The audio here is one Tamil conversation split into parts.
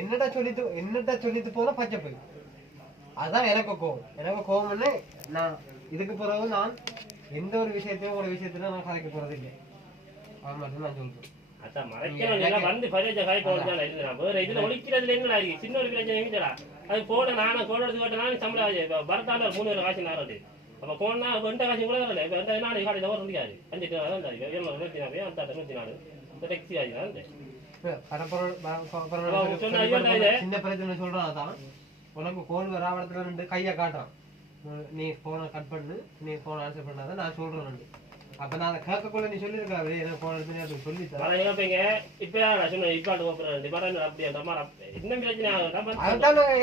என்னட்ட சொல்லிட்டு போன பச்சை போய் அதான் எனக்கு கோவம்னு நான் இதுக்கு பிறகு நான் எந்த ஒரு விஷயத்தையும் ஒரு விஷயத்துல நான் கதைக்க போறது இல்லை. அது மட்டும் நான் சொல்றேன். அதான் மறைக்கணும் வந்து பரிஜ காய் போடுறதால இல்ல வேற இதுல ஒழிக்கிறதுல என்ன ஆகி சின்ன ஒரு பிரச்சனை எங்கடா அது போட நானும் கோட எடுத்து போட்ட நான் சம்பளம் பரத்தால 3 காசு நாரது அப்ப கோன்னா வெண்ட காசு கூட வரல வெண்ட நாளை காலையில வர முடியாது 5 அதான் 724 அந்த 24 இந்த டாக்ஸி ஆயினா அந்த சின்ன பிரச்சனை சொல்றான். அதான் உனக்கு கோல் வராவடத்துல ரெண்டு கையை காட்டுறான். நீ போனை கட் பண்ணு, நீ போன் ஆன்சர் பண்ணாத நான் சொல்றேன். அப்ப நான் கேட்கக்குள்ள நீ சொல்லிருக்காரு எனக்கு போன் எடுத்து சொல்லி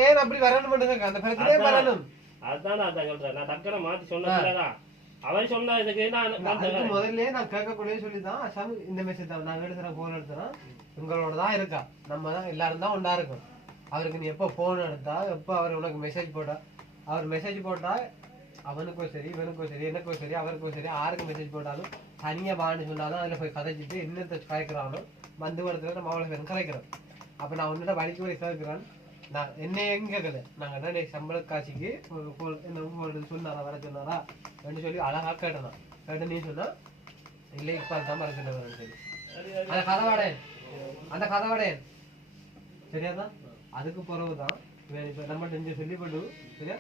ஏன் அப்படி வரணும் அந்த பிரச்சனையே வரணும். அதுதான் அதான் சொல்றேன் நான் டக்குனு மாத்தி சொன்னதுலதான் அவர் சொன்ன இதுக்கு முதல்ல நான் கேட்கக்கூடிய சொல்லிதான் இந்த மெசேஜ் தான் நாங்க எடுத்துறோம் போன் எடுத்துறோம் உங்களோட தான் இருக்கா நம்ம தான் எல்லாரும் தான் ஒன்றா இருக்கும். அவருக்கு நீ எப்போ போன் எடுத்தா எப்போ அவர் உனக்கு மெசேஜ் போட்டா அவர் மெசேஜ் போட்டா அவனுக்கும் சரி இவனுக்கும் சரி எனக்கும் சரி அவருக்கும் சரி யாருக்கு மெசேஜ் போட்டாலும் தனியா வான்னு சொன்னாலும் அதுல போய் கதைச்சிட்டு என்னத்தை கலைக்கிறானோ வந்து வரத்துல நம்ம அவ்வளவு பேரும் கலைக்கிறோம். அப்ப நான் உன்னிட்ட வலிக்கு வழி சேர்க்கிறேன். நான் என்ன எங்க கேட்கல நாங்க சம்பள காட்சிக்கு சொன்னாரா வர சொன்னாரா அப்படின்னு சொல்லி அழகா கேட்டேன். கேட்டு நீ சொன்னா இல்லை இப்ப தான் வர சொன்ன சரி அந்த கதவாடேன் சரியாதான். அதுக்கு பிறகுதான் இப்ப நம்ம இங்க சொல்லிப்பட்டு சரியா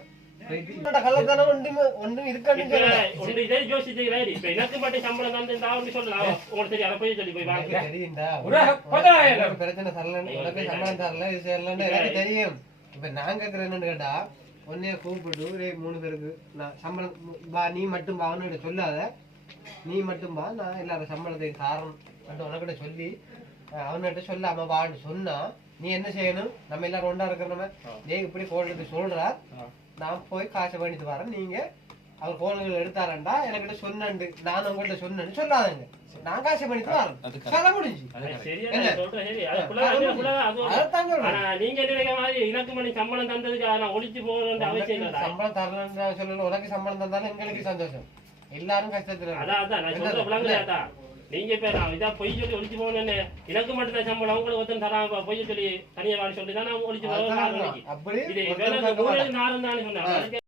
ஒன்றும் இருக்காது பிரச்சனை தரலன்னு உனக்கு சம்பளம் தரல இது செய்யலன்னு எனக்கு தெரியும். இப்ப நான் கேட்கறேன் என்னன்னு கேட்டா உன்னைய கூப்பிட்டு 3 பேருக்கு நான் சம்பளம் நீ மட்டும் பான்னு சொல்லாத நீ மட்டும் பா நான் எல்லாரும் சம்பளத்தையும் காரணம் உனக்கிட்ட சொல்லி அவன்கிட்ட சொல்லாம வான்னு சொன்னா நீ என்ன செய்யணும். நம்ம எல்லாரும் ஒன்றா இருக்கிறோமே நீ இப்படி கோளுக்கு சொல்ற நான் போய் காசை பண்ணிட்டு வரேன். நீங்க அவர் கோல்கள் எடுத்தாரண்டா என்கிட்ட சொன்னண்டு நான் உங்கள்கிட்ட சொன்னேன்னு சொல்லாதங்க நான் காசை பண்ணிட்டு வரேன் கதை முடிஞ்சு. சம்பளம் தந்ததுக்கு ஒழிச்சு போகணும் அவசியம் இல்லை. சம்பளம் தரலன்னு சொல்லல உனக்கு சம்பளம் தந்தாலும் எங்களுக்கு சந்தோஷம் எல்லாரும் கஷ்டத்துல அதான் நீங்க இப்ப நான் இதா பொய் சொல்லி ஒழிச்சு போகணும்னு எனக்கு மட்டும் தான் சம்பளம் அவங்களுக்கு ஒருத்தன் தரான் பொய் சொல்லி தனியா சொல்லி தான் நான் ஒழிச்சு போக அப்படி நாரம் தானே சொன்னேன்.